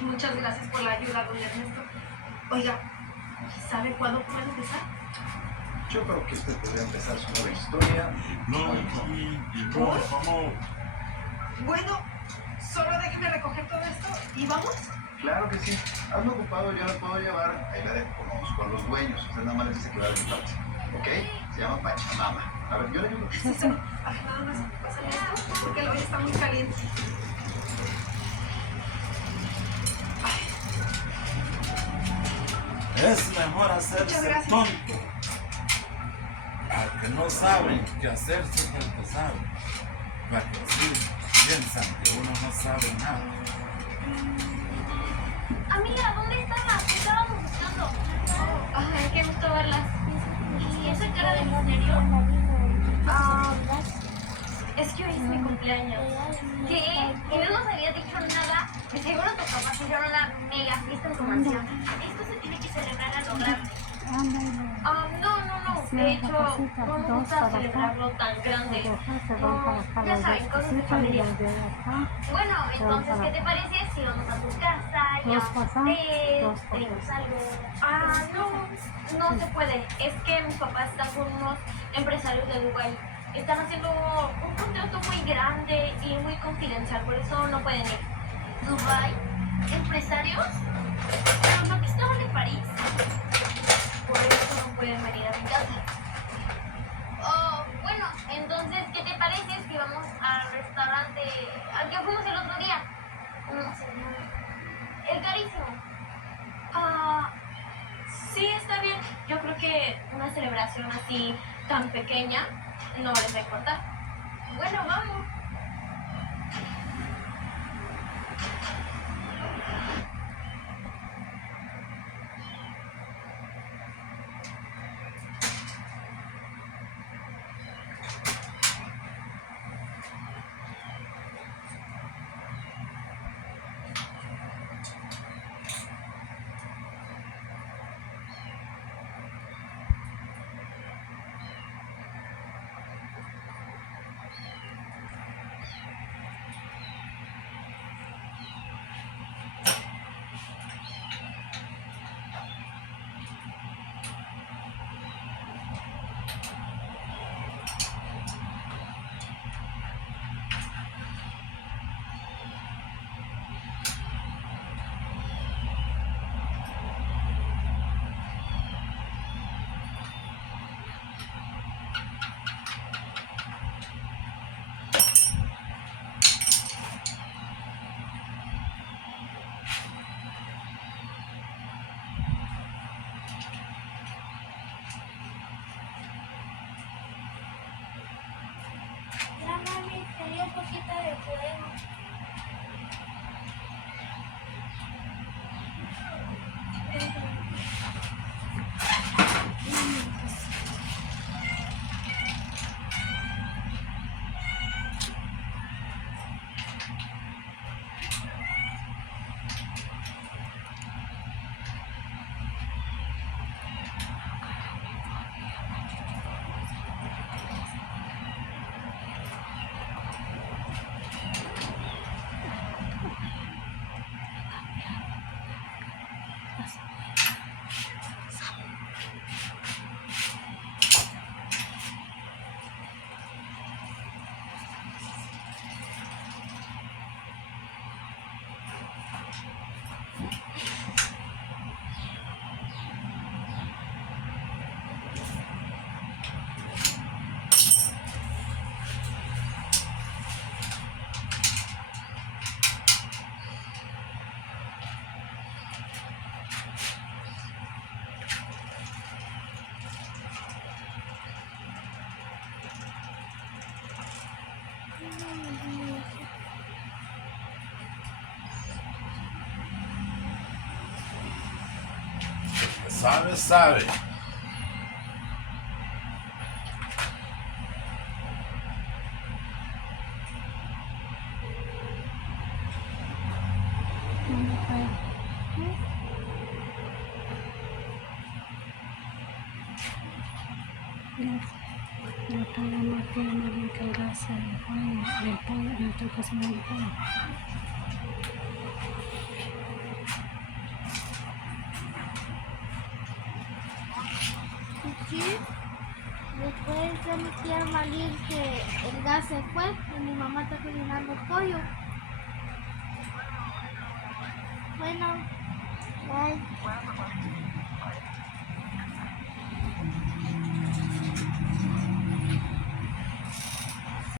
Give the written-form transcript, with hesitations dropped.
Muchas gracias por la ayuda, don Ernesto. Oiga, ¿sabe cuándo puede empezar? Yo creo que usted podría empezar su nueva historia. No, por favor. Bueno, solo déjeme recoger todo esto y vamos. Claro que sí. Hazlo ocupado, yo la puedo llevar. Ahí la dejo con los dueños. Usted nada más le dice que va de mi parte. ¿Ok? Se llama Pachamama. A ver, yo le ayudo. Sí, pero nada más pásale esto porque el hoy está muy caliente. Es mejor hacerse tonto. Al que no saben qué hacer siempre empezar. Para que sí piensan que uno no sabe nada. Amiga, ¿dónde estabas? ¿Qué estábamos buscando? Ay, qué gusto verlas. ¿Y esa cara de misterio? Es que hoy es mi cumpleaños. ¿Qué? ¿Y no nos había dicho nada? De seguro tus papás hicieron una mega fiesta en tu mansión. Esto se tiene que celebrar a lo grande. No. De hecho, no me gusta celebrarlo tan grande. Ya saben, cosas de familia. Bueno, entonces, ¿qué te parece si vamos a tu casa, llevamos té, pedimos algo? No se puede. Es que mis papás están con unos empresarios de Dubái. Están haciendo un contrato muy grande y muy confidencial, por eso no pueden ir. ¿Dubái? ¿Empresarios? ¿Pero no que estaban en París? Por eso no pueden venir a mi casa. Oh, bueno, entonces, ¿qué te parece si vamos al restaurante al que fuimos el otro día? ¿Cómo se llama? El Carísimo. Sí, está bien. Yo creo que una celebración así tan pequeña no les va a importar. Bueno, vamos. Ya, mami, tenía un poquito de fuego. Sabe. Sí. Después yo me quiero salir que el gas se fue y mi mamá está cocinando pollo. Bueno, bye.